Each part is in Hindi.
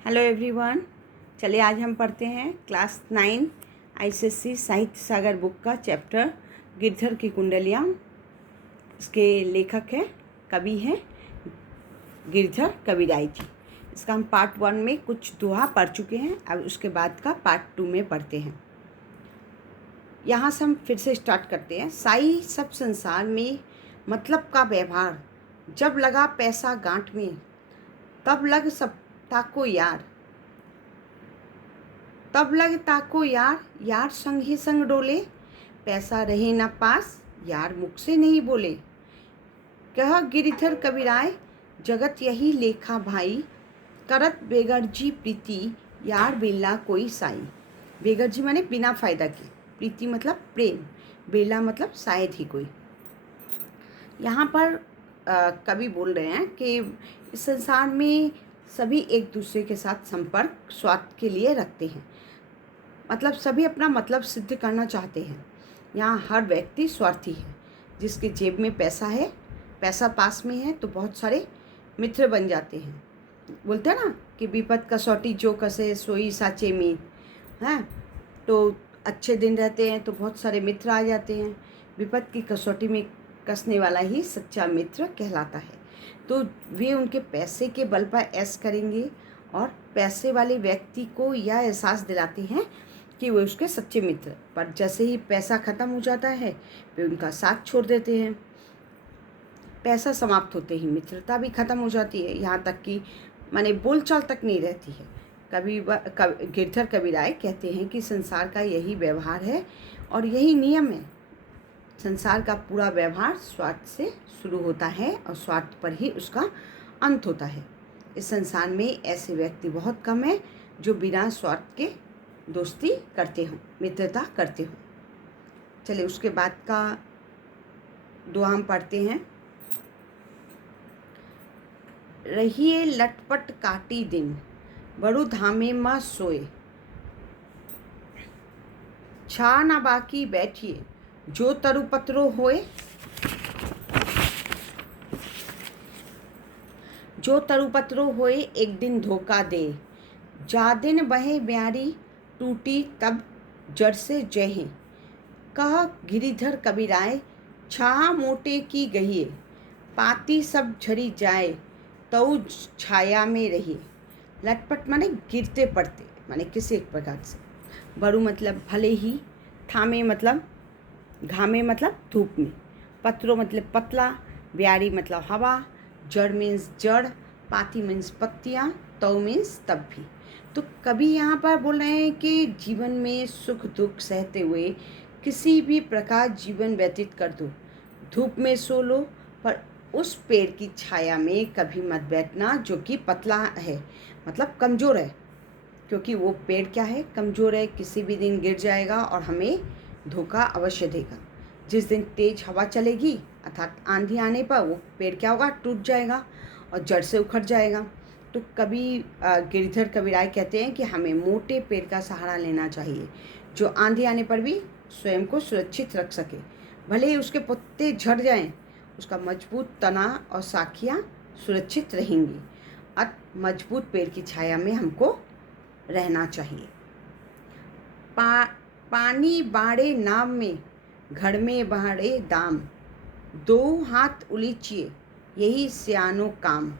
Hello everyone. चलिए आज हम पढ़ते हैं क्लास 9 आईसीएससी साहित्य सागर बुक का चैप्टर गिरधर की कुंडलियाँ। इसके लेखक हैं, कवि हैं गिरधर कविराय जी। इसका हम पार्ट 1 में कुछ दोहा पढ़ चुके हैं, अब उसके बाद का पार्ट 2 में पढ़ते हैं। यहाँ से हम फिर से स्टार्ट करते हैं। साई सब संसार में मतलब का व्यवहार, जब लगा पैसा गांठ में तब लग सब ताको यार, तब लग ताको यार, यार संग ही संग डोले, पैसा रहे न पास यार मुख से नहीं बोले। कह गिरिधर कविराय जगत यही लेखा भाई, करत बेगरजी प्रीति यार बेला कोई साई। बेगरजी माने बिना फायदा के, प्रीति मतलब प्रेम, बेला मतलब शायद ही कोई। यहाँ पर कवि बोल रहे हैं कि इस संसार में सभी एक दूसरे के साथ संपर्क स्वार्थ के लिए रखते हैं, मतलब सभी अपना मतलब सिद्ध करना चाहते हैं। यहाँ हर व्यक्ति स्वार्थी है। जिसके जेब में पैसा है, पैसा पास में है, तो बहुत सारे मित्र बन जाते हैं। बोलते हैं ना कि विपद कसौटी जो कसे सोई साचे मीत हैं। तो अच्छे दिन रहते हैं तो बहुत सारे मित्र आ जाते हैं। विपद की कसौटी में कसने वाला ही सच्चा मित्र कहलाता है। तो वे उनके पैसे के बल पर ऐश करेंगे और पैसे वाले व्यक्ति को यह एहसास दिलाते हैं कि वे उसके सच्चे मित्र। पर जैसे ही पैसा ख़त्म हो जाता है वे उनका साथ छोड़ देते हैं। पैसा समाप्त होते ही मित्रता भी ख़त्म हो जाती है, यहाँ तक कि माने बोलचाल तक नहीं रहती है। गिरधर कविराय कहते हैं कि संसार का यही व्यवहार है और यही नियम है। संसार का पूरा व्यवहार स्वार्थ से शुरू होता है और स्वार्थ पर ही उसका अंत होता है। इस संसार में ऐसे व्यक्ति बहुत कम हैं जो बिना स्वार्थ के दोस्ती करते हों, मित्रता करते हों। चलिए उसके बाद का दुआ हम पढ़ते हैं। रहिए लटपट काटी दिन, बड़ू धामे माँ सोए, छा ना बाकी बैठिए जो तरुपत्रो होए, जो तरुपत्रो होए एक दिन धोखा दे, जा दिन बहे ब्यारी टूटी तब जड़ से जहे। कह गिरिधर कविराय छा मोटे की गहिए, पाती सब झड़ी जाए तो छाया में रहिए। लटपट माने गिरते पड़ते, माने किसी एक प्रकार से। बड़ू मतलब भले ही, थामे मतलब घामे मतलब धूप में, पत्रो मतलब पतला, ब्यारी मतलब हवा, जड़ मीन्स जड़, पाती मीन्स पत्तियाँ, तव मीन्स तब भी। तो कभी यहाँ पर बोल रहे हैं कि जीवन में सुख दुख सहते हुए किसी भी प्रकार जीवन व्यतीत कर दो, धूप में सो लो, पर उस पेड़ की छाया में कभी मत बैठना जो कि पतला है, मतलब कमज़ोर है। क्योंकि वो पेड़ क्या है, कमज़ोर है, किसी भी दिन गिर जाएगा और हमें धोखा अवश्य देगा। जिस दिन तेज हवा चलेगी अर्थात आंधी आने पर वो पेड़ क्या होगा, टूट जाएगा और जड़ से उखड़ जाएगा। तो कभी गिरधर कविराय कहते हैं कि हमें मोटे पेड़ का सहारा लेना चाहिए जो आंधी आने पर भी स्वयं को सुरक्षित रख सके। भले ही उसके पत्ते झड़ जाएं, उसका मजबूत तना और शाखियाँ सुरक्षित रहेंगी। मजबूत पेड़ की छाया में हमको रहना चाहिए। पानी बाड़े नाव में, घर में बाड़े दाम, दो हाथ उलीचिए यही सियानो काम,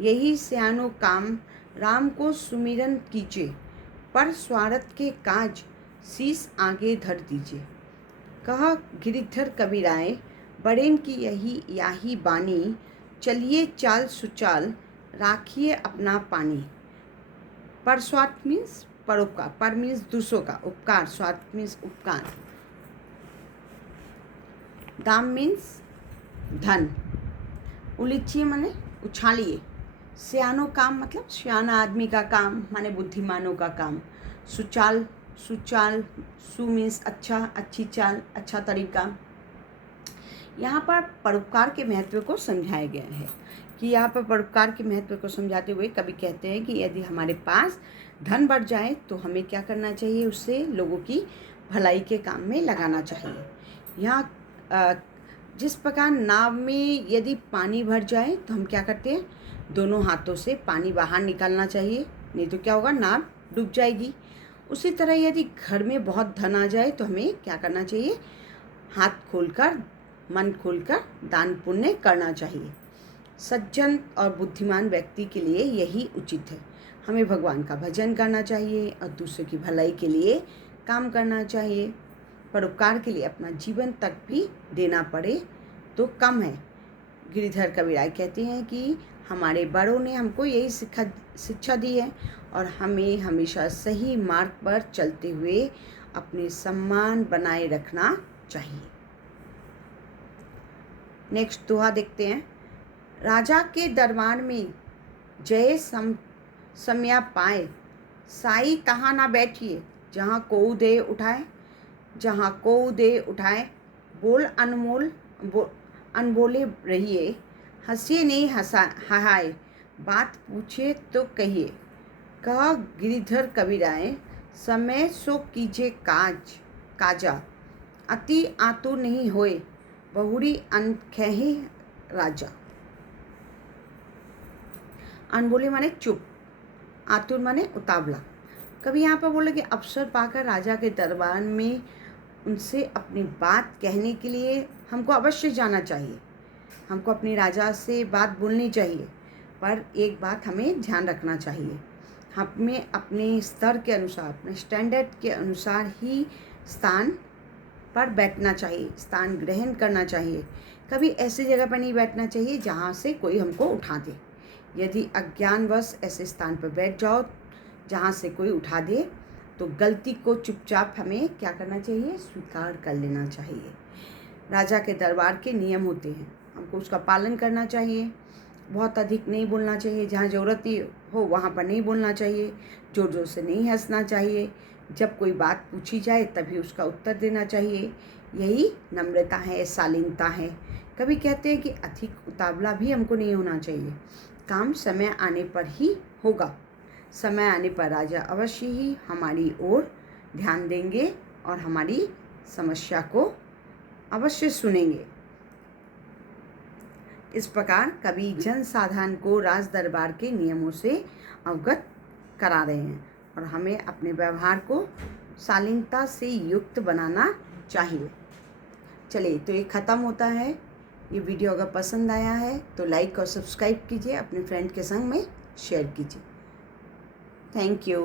यही सियानो काम, राम को सुमिरन कीजिए, पर स्वार्थ के काज शीश आगे धर दीजिए। कहा गिरिधर कविराय बड़ेन की यही याही बानी, चलिए चाल सुचाल राखिए अपना पानी। पर स्वार्थ मीन्स परोपकार, पर मीन्स दूसरों का, उपकार स्वार्थ मीन्स उपकार, दाम मीन्स धन, उलीचिए माने उछालिए, सियानो काम मतलब सियाना आदमी का काम माने बुद्धिमानों का काम, सुचाल सुचाल सु मीन्स अच्छा, अच्छी चाल, अच्छा तरीका। यहाँ पर परोपकार के महत्व को समझाया गया है कि यहाँ पर परोपकार के महत्व को समझाते हुए कवि कहते हैं कि यदि हमारे पास धन बढ़ जाए तो हमें क्या करना चाहिए, उससे लोगों की भलाई के काम में लगाना चाहिए। यहाँ जिस प्रकार नाव में यदि पानी भर जाए तो हम क्या करते हैं, दोनों हाथों से पानी बाहर निकालना चाहिए नहीं तो क्या होगा, नाव डूब जाएगी। उसी तरह यदि घर में बहुत धन आ जाए तो हमें क्या करना चाहिए, हाथ खोलकर, मन खोलकर दान पुण्य करना चाहिए। सज्जन और बुद्धिमान व्यक्ति के लिए यही उचित है। हमें भगवान का भजन करना चाहिए और दूसरों की भलाई के लिए काम करना चाहिए। परोपकार के लिए अपना जीवन तक भी देना पड़े तो कम है। गिरिधर कबीराय कहते हैं कि हमारे बड़ों ने हमको यही शिक्षा दी है और हमें हमेशा सही मार्ग पर चलते हुए अपने सम्मान बनाए रखना चाहिए। नेक्स्ट दोहा देखते हैं। राजा के दरबार में जय सम्या पाए, साई कहाँ ना बैठिए, जहाँ कोऊ दे उठाए, जहाँ कोऊ दे उठाए, बोल अनबोले रहिए, हंसिए नहीं हहाए, बात पूछे तो कहिए। कह गिरिधर कबीराय, समय सो कीजे काजा, अति आतुर नहीं होए, बहुरी अनखेहि राजा। अनबोले माने चुप, आतुर माने उतावला। कभी यहाँ पर बोले कि अवसर पाकर राजा के दरबार में उनसे अपनी बात कहने के लिए हमको अवश्य जाना चाहिए। हमको अपने राजा से बात बोलनी चाहिए, पर एक बात हमें ध्यान रखना चाहिए, हमें अपने स्तर के अनुसार, अपने स्टैंडर्ड के अनुसार ही स्थान पर बैठना चाहिए, स्थान ग्रहण करना चाहिए। कभी ऐसी जगह पर नहीं बैठना चाहिए जहाँ से कोई हमको उठा दे। यदि अज्ञानवश ऐसे स्थान पर बैठ जाओ जहाँ से कोई उठा दे तो गलती को चुपचाप हमें क्या करना चाहिए, स्वीकार कर लेना चाहिए। राजा के दरबार के नियम होते हैं, हमको उसका पालन करना चाहिए। बहुत अधिक नहीं बोलना चाहिए, जहाँ ज़रूरत हो वहाँ पर नहीं बोलना चाहिए, ज़ोर ज़ोर से नहीं हंसना चाहिए, जब कोई बात पूछी जाए तभी उसका उत्तर देना चाहिए। यही नम्रता है, शालीनता है। कभी कहते हैं कि अधिक उतावला भी हमको नहीं होना चाहिए। काम समय आने पर ही होगा। समय आने पर राजा अवश्य ही हमारी ओर ध्यान देंगे और हमारी समस्या को अवश्य सुनेंगे। इस प्रकार कवि जनसाधारण को राज दरबार के नियमों से अवगत करा रहे हैं और हमें अपने व्यवहार को शालीनता से युक्त बनाना चाहिए। चलिए, तो ये ख़त्म होता है। ये वीडियो अगर पसंद आया है तो लाइक और सब्सक्राइब कीजिए, अपने फ्रेंड के संग में शेयर कीजिए। Thank you.